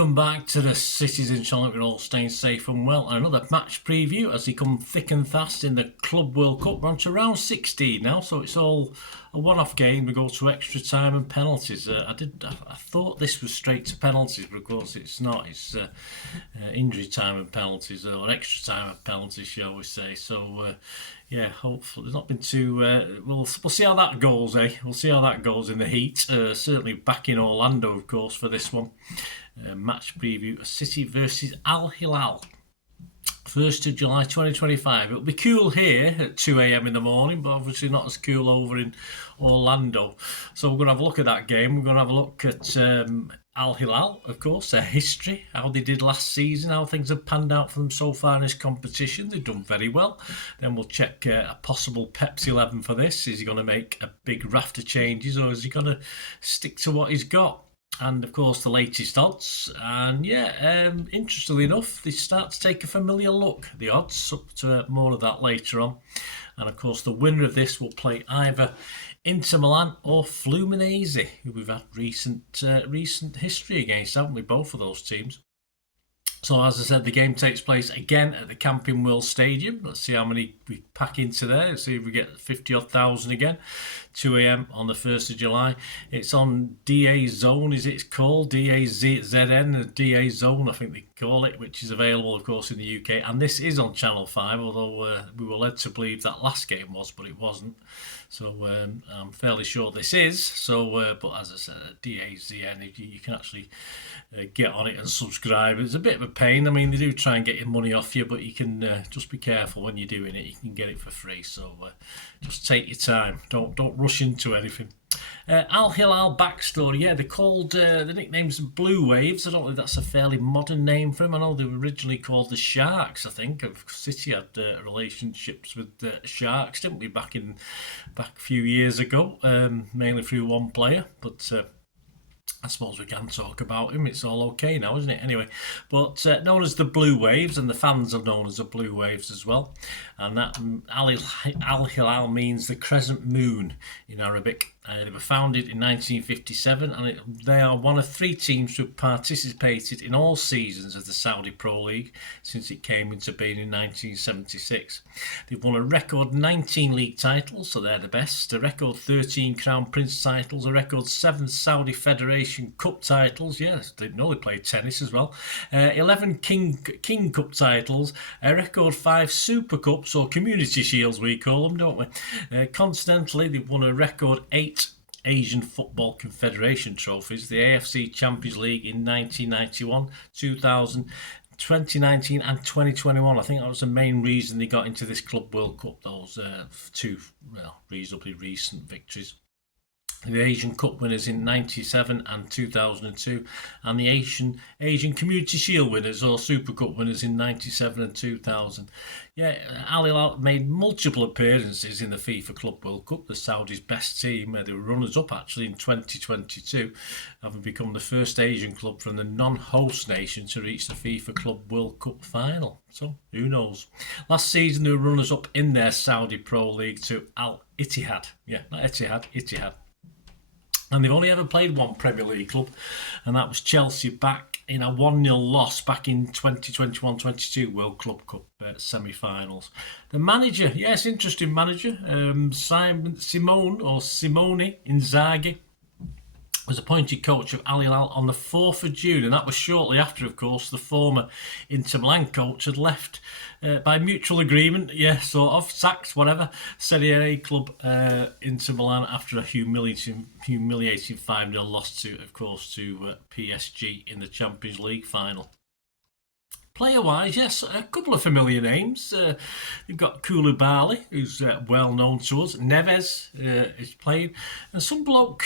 welcome back to the Cities in Charlotte. We're all staying safe and well. And another match preview as they come thick and fast in the Club World Cup. We're on to round 16 now, so it's all a one-off game. We go to extra time and penalties. I thought this was straight to penalties, but of course it's not. It's injury time and penalties, or extra time and penalties, shall we say. So, yeah, hopefully there's not been too... we'll see how that goes, eh? We'll see how that goes in the heat. Certainly back in Orlando, of course, for this one. Match preview, City versus Al-Hilal. 1st of July 2025. It'll be cool here at 2 a.m. in the morning, but obviously not as cool over in Orlando. So we're going to have a look at that game. We're going to have a look at Al-Hilal, of course, their history, how they did last season, how things have panned out for them so far in this competition. They've done very well. Then we'll check a possible Pepsi 11 for this. Is he going to make a big raft of changes, or is he going to stick to what he's got? And of course the latest odds, and yeah, interestingly enough, they start to take a familiar look, the odds, up to more of that later on. And of course the winner of this will play either Inter Milan or Fluminense, who we've had recent history against, haven't we, both of those teams. So as I said, the game takes place again at the Camping World Stadium. Let's see how many we pack into there. Let's see if we get 50,000 again. 2 a.m. on the 1st of July. It's on DA Zone, is it called? DAZN, DA Zone, I think they call it, which is available, of course, in the UK. And this is on Channel 5, although we were led to believe that last game was, but it wasn't. So I'm fairly sure this is. So, but as I said, DAZN, you can actually get on it and subscribe. It's a bit of a pain. I mean, they do try and get your money off you, but you can just be careful when you're doing it. You can get it for free. So just take your time. Don't rush into anything. Al-Hilal backstory. Yeah, they're called, the nickname's Blue Waves. I don't know if that's a fairly modern name for them. I know they were originally called the Sharks, I think. City had relationships with the Sharks, didn't we, back a few years ago, mainly through one player, but I suppose we can talk about him. It's all okay now, isn't it? Anyway, but known as the Blue Waves, and the fans are known as the Blue Waves as well. And that Al-Hilal means the crescent moon in Arabic. They were founded in 1957, and they are one of 3 teams to have participated in all seasons of the Saudi Pro League since it came into being in 1976. They've won a record 19 league titles, so they're the best. A record 13 Crown Prince titles, a record 7 Saudi Federation Cup titles. Yes, didn't know they played tennis as well. 11 King Cup titles, a record 5 Super Cups, or Community Shields we call them, don't we? Continentally, they've won a record 8 Asian Football Confederation trophies, the AFC Champions League in 1991, 2000, 2019 and 2021. I think that was the main reason they got into this Club World Cup, those 2 reasonably recent victories. The Asian Cup winners in 97 and 2002, and the Asian Community Shield winners, or Super Cup winners, in 97 and 2000. Yeah, Al-Hilal made multiple appearances in the FIFA Club World Cup, the Saudi's best team. They were runners-up actually in 2022, having become the first Asian club from the non-host nation to reach the FIFA Club World Cup final. So, who knows? Last season they were runners-up in their Saudi Pro League to Al-Ittihad. Yeah, not Etihad, Ittihad. And they've only ever played one Premier League club, and that was Chelsea back in a 1-0 loss back in 2021-22 World Club Cup semi-finals. The manager, yes, interesting manager, Simone Inzaghi, was appointed coach of Al-Hilal on the 4th of June, and that was shortly after, of course, the former Inter Milan coach had left by mutual agreement, sort of, sacked, whatever, Serie A club Inter Milan after a humiliating 5-0 loss to PSG in the Champions League final. Player-wise, yes, a couple of familiar names. You've got Koulibaly, who's well known to us. Neves is playing, and some bloke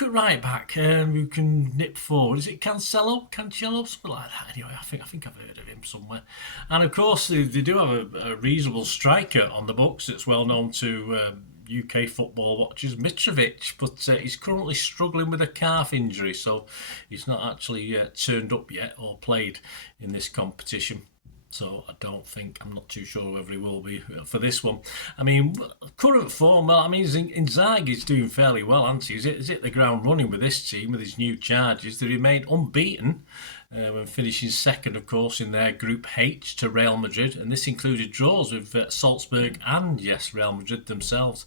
at right back who can nip forward. Is it Cancelo, something like that? Anyway, I think I've heard of him somewhere. And of course, they do have a reasonable striker on the books. It's well known to UK football watchers, Mitrovic, but he's currently struggling with a calf injury, so he's not actually turned up yet or played in this competition. So I'm not too sure whether he will be for this one. I mean, current form, well, I mean, Inzaghi's doing fairly well, hasn't he? He's hit the ground running with this team, with his new charges. They remain unbeaten when finishing second, of course, in their Group H to Real Madrid, and this included draws with Salzburg and, yes, Real Madrid themselves.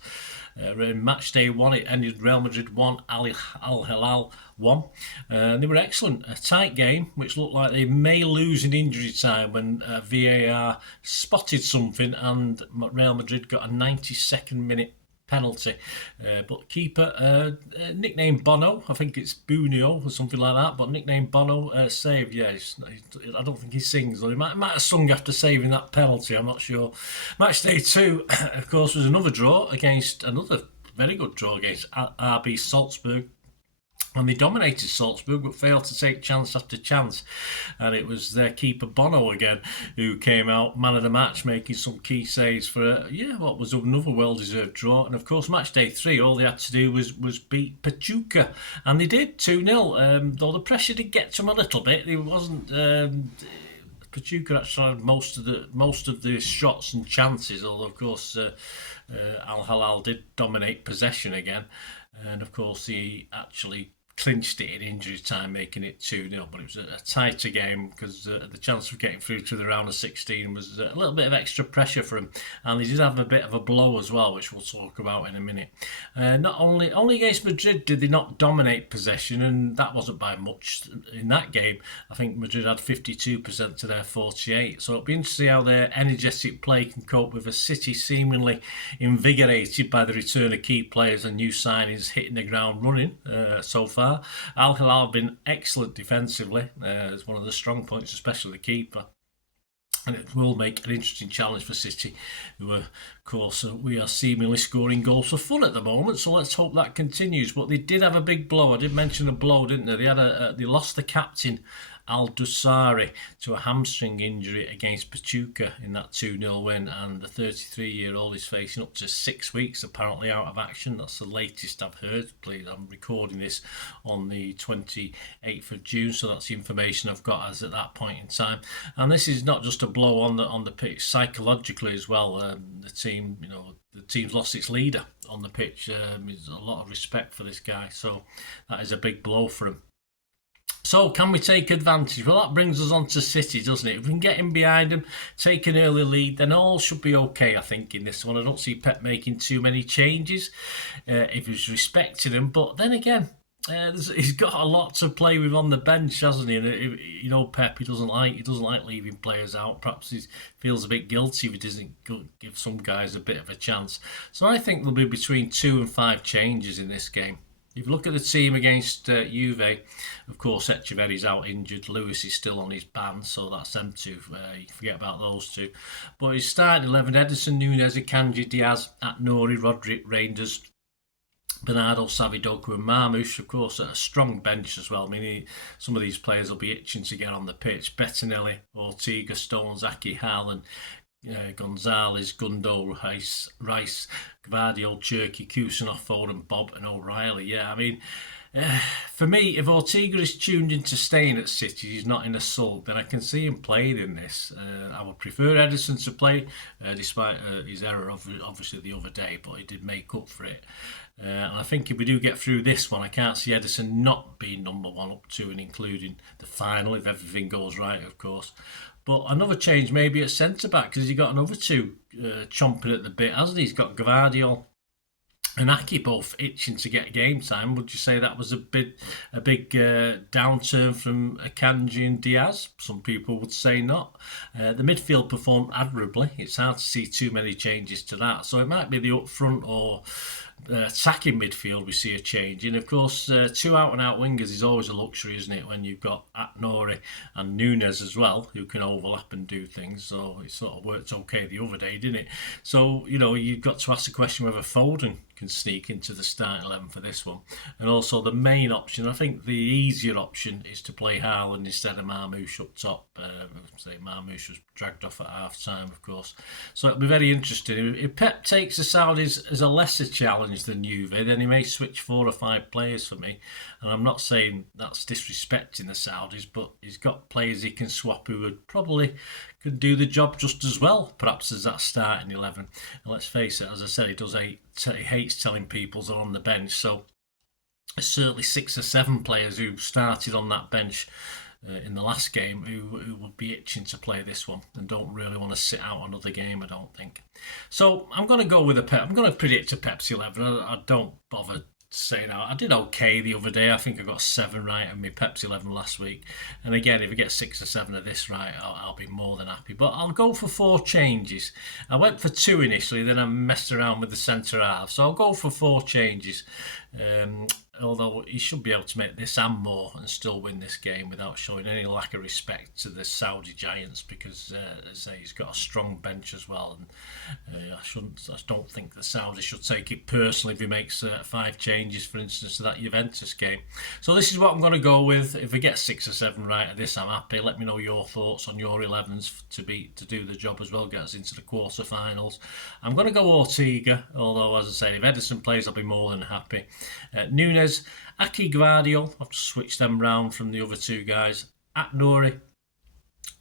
In match day 1, it ended Real Madrid 1, Al-Hilal 1. They were excellent. A tight game, which looked like they may lose in injury time when VAR spotted something and Real Madrid got a 92nd minute penalty. But keeper, nicknamed Bono, I think it's Bunio or something like that, but nicknamed Bono, saved. Yeah, I don't think he sings, or he might have sung after saving that penalty, I'm not sure. Match day 2, of course, was another draw against another very good draw against RB Salzburg. And they dominated Salzburg but failed to take chance after chance. And it was their keeper Bono again who came out man of the match, making some key saves for what was another well-deserved draw. And of course, match day 3, all they had to do was beat Pachuca. And they did, 2-0. Though the pressure did get to them a little bit. It wasn't... Pachuca actually had most of the shots and chances, although of course Al-Hilal did dominate possession again. And of course he actually clinched it in injury time, making it 2-0, but it was a tighter game because the chance of getting through to the round of 16 was a little bit of extra pressure for him, and they did have a bit of a blow as well, which we'll talk about in a minute. Not only against Madrid did they not dominate possession, and that wasn't by much in that game. I think Madrid had 52% to their 48, so it'll be interesting to see how their energetic play can cope with a City seemingly invigorated by the return of key players and new signings hitting the ground running so far. Al-Hilal have been excellent defensively. It's one of the strong points, especially the keeper. And it will make an interesting challenge for City, who are, of course, we are seemingly scoring goals for fun at the moment. So let's hope that continues. But they did have a big blow. I did mention a blow, didn't they? They lost the captain, Al-Dusari, to a hamstring injury against Pachuca in that 2-0 win, and the 33-year-old is facing up to 6 weeks apparently out of action. That's the latest I've heard. Please, I'm recording this on the 28th of June, so that's the information I've got as at that point in time. And this is not just a blow on the pitch, psychologically as well. The team's lost its leader on the pitch. There's a lot of respect for this guy, so that is a big blow for him. So, can we take advantage? Well, that brings us on to City, doesn't it? If we can get in behind them, take an early lead, then all should be okay, I think, in this one. I don't see Pep making too many changes if he's respecting them. But then again, he's got a lot to play with on the bench, hasn't he? And Pep, he doesn't like leaving players out. Perhaps he feels a bit guilty if he doesn't give some guys a bit of a chance. So I think there'll be between 2 and 5 changes in this game. If you look at the team against Juve, of course, Echeverry's out injured. Lewis is still on his ban, so that's them two. You forget about those two. But he's starting 11, Edison, Nunez, Akanji, Diaz, At-Nouri, Roderick, Reinders, Bernardo, Savidoku and Marmoush, of course, at a strong bench as well. I mean, some of these players will be itching to get on the pitch. Bettinelli, Ortega, Stones, Aki, Haaland, Gonzalez, Gundo, Rice, Gvardiol, Cherky, Kusanov, Foden, Bob and O'Reilly. Yeah, I mean, for me, if Ortega is tuned into staying at City, he's not in a sulk, then I can see him playing in this. I would prefer Edison to play, despite his error obviously the other day, but he did make up for it. And I think if we do get through this one, I can't see Edison not being number 1 up to and including the final, if everything goes right, of course. But another change maybe at centre-back, because he's got another two chomping at the bit, hasn't he? He's got Gvardiol and Aki both itching to get game time. Would you say that was a big downturn from Akanji and Diaz? Some people would say not. The midfield performed admirably. It's hard to see too many changes to that. So it might be the up front or attacking midfield we see a change. And of course, 2 out-and-out wingers is always a luxury, isn't it, when you've got At-Nouri and Nunez as well, who can overlap and do things. So it sort of worked okay the other day, didn't it? So, you've got to ask the question whether Foden can sneak into the starting 11 for this one. And also the main option, I think the easier option is to play Haaland instead of Marmoush up top. Marmoush was dragged off at half-time, of course. So it'll be very interesting. If Pep takes the Saudis as a lesser challenge than Juve, then he may switch 4 or 5 players for me. And I'm not saying that's disrespecting the Saudis, but he's got players he can swap who would probably could do the job just as well, perhaps, as that starting 11. And let's face it, as I said, he hates telling people they're on the bench. So there's certainly 6 or 7 players who started on that bench in the last game who would be itching to play this one and don't really want to sit out another game, I don't think. So I'm going to go with I'm going to predict a Pepsi 11. I don't bother saying I did okay the other day. I think I got 7 right on my Pepsi 11 last week. And again, if I get 6 or 7 of this right, I'll be more than happy. But I'll go for 4 changes. I went for 2 initially, then I messed around with the centre half. So I'll go for 4 changes. Although he should be able to make this and more and still win this game without showing any lack of respect to the Saudi giants, because as I say, he's got a strong bench as well, and I don't think the Saudi should take it personally if he makes 5 changes, for instance, to that Juventus game. So this is what I'm going to go with. If we get 6 or 7 right at this, I'm happy. Let me know your thoughts on your 11s to do the job as well, get us into the quarterfinals. I'm going to go Ortega, although as I say, if Edison plays, I'll be more than happy. Nunes, Aki Gvardiol, I've just switched them round from the other 2 guys. At Nori,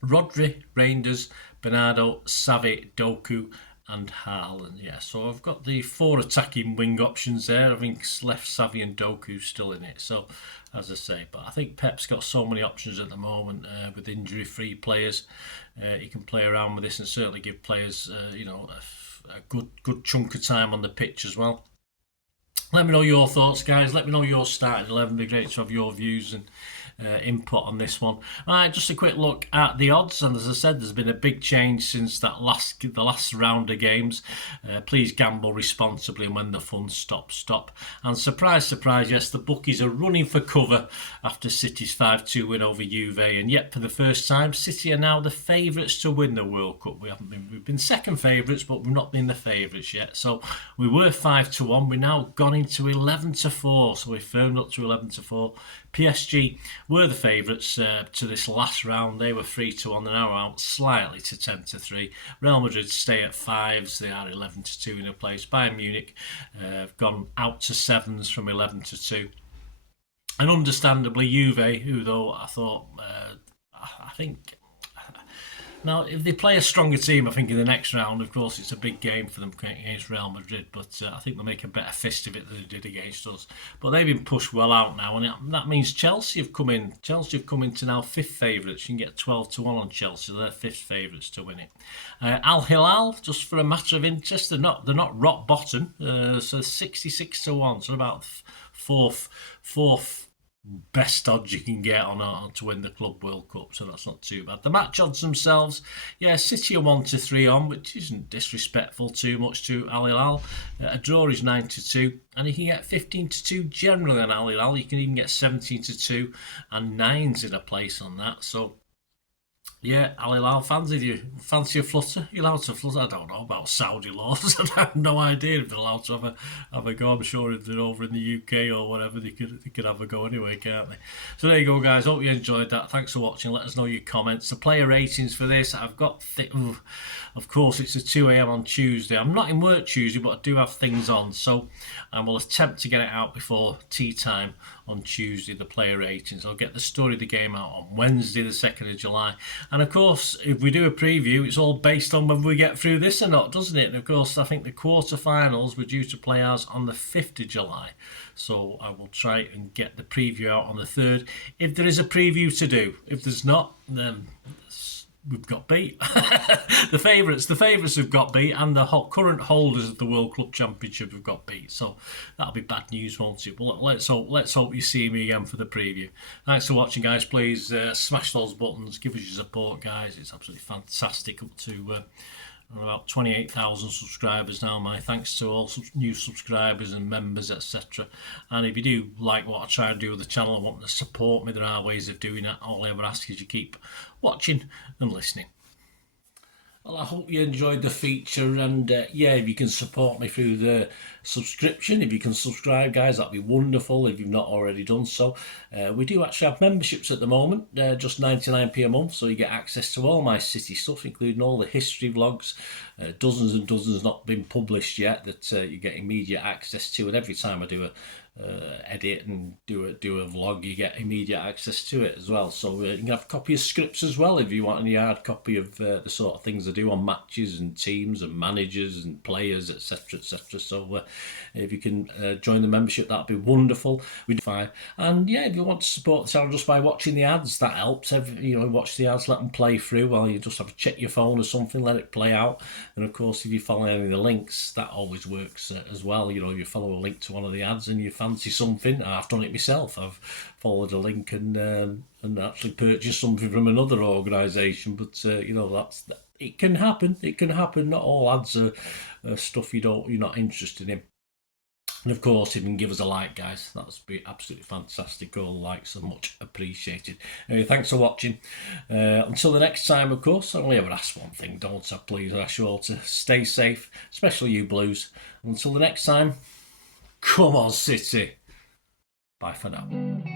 Rodri, Reinders, Bernardo, Savi, Doku, and Haaland. Yeah, so I've got the 4 attacking wing options there. I think left Savi and Doku still in it. So, as I say, but I think Pep's got so many options at the moment with injury-free players. He can play around with this and certainly give players, a good chunk of time on the pitch as well. Let me know your thoughts, guys. Let me know your starting 11. It'd be great to have your views and input on this one. All right, just a quick look at the odds, and as I said, there's been a big change since the last round of games. Please gamble responsibly, and when the fun stops, stop. And surprise, surprise, yes, the bookies are running for cover after City's 5-2 win over Juve, and yet for the first time, City are now the favourites to win the World Cup. We've been second favourites, but we've not been the favourites yet. So we were 5-1. We've now gone into 11-4, so we firmed up to 11-4. PSG were the favourites to this last round. They were 3-1. They're now out slightly to 10-3. Real Madrid stay at 5s. They are 11-2 in a place. Bayern Munich have gone out to 7s from 11-2. And understandably, Juve, who though I thought, I think... Now, if they play a stronger team, I think in the next round, of course, it's a big game for them against Real Madrid, but I think they'll make a better fist of it than they did against us. But they've been pushed well out now, and that means Chelsea have come in. Chelsea have come into now 5th favourites. You can get 12-1 on Chelsea. They're 5th favourites to win it. Al-Hilal, just for a matter of interest, they're not rock bottom, so 66-1, so about fourth best odds you can get on to win the Club World Cup, so that's not too bad. The match odds themselves, yeah, City are 1-3 on, which isn't disrespectful too much to Al Hilal. A draw is 9-2, and you can get 15-2 generally on Al Hilal. You can even get 17-2 and 9s in a place on that. So yeah, Al Hilal fans, if you fancy a flutter, you're allowed to flutter. I don't know about Saudi laws. I have no idea if they're allowed to have a go. I'm sure if they're over in the UK or whatever, they could have a go anyway, can't they? So there you go, guys. Hope you enjoyed that. Thanks for watching. Let us know your comments. The player ratings for this, I've got... Of course, it's a 2 a.m. on Tuesday. I'm not in work Tuesday, but I do have things on. So I will attempt to get it out before tea time on Tuesday, the player ratings. I'll get the story of the game out on Wednesday, the 2nd of July. And of course, if we do a preview, it's all based on whether we get through this or not, doesn't it? And of course, I think the quarterfinals were due to play ours on the 5th of July. So I will try and get the preview out on the 3rd. If there is a preview to do. If there's not, then we've got beat. The favourites have got beat, and the current holders of the World Club Championship have got beat. So that'll be bad news, won't it? But let's hope you see me again for the preview. Thanks for watching, guys. Please smash those buttons, give us your support, guys. It's absolutely fantastic. Up to about 28,000 subscribers now. My thanks to all new subscribers and members, etc. And if you do like what I try and do with the channel and want to support me, there are ways of doing that. All I ever ask is you keep watching and listening. Well, I hope you enjoyed the feature, and yeah, if you can support me through the subscription, if you can subscribe, guys, that'd be wonderful if you've not already done so. We do actually have memberships at the moment, just 99p a month, so you get access to all my City stuff, including all the history vlogs, dozens and dozens not been published yet that you get immediate access to, and every time I do edit and do a vlog, you get immediate access to it as well. So you can have a copy of scripts as well if you want any hard copy of the sort of things I do on matches and teams and managers and players, etc, etc. So if you can join the membership, that'd be wonderful. We do fine. And yeah, if you want to support the channel just by watching the ads, that helps. You know, watch the ads, let them play through while you just have to check your phone or something, let it play out. And of course, if you follow any of the links, that always works as well. You know, you follow a link to one of the ads and you fancy something. I've done it myself. I've followed a link and actually purchased something from another organisation. But you know, it can happen. It can happen. Not all ads are stuff you're not interested in. And of course, if you can give us a like, guys, that would be absolutely fantastic. All likes are much appreciated. Anyway, thanks for watching. Until the next time, of course, I only ever ask one thing, don't I? Please, I ask you all to stay safe, especially you Blues. Until the next time, come on, City. Bye for now.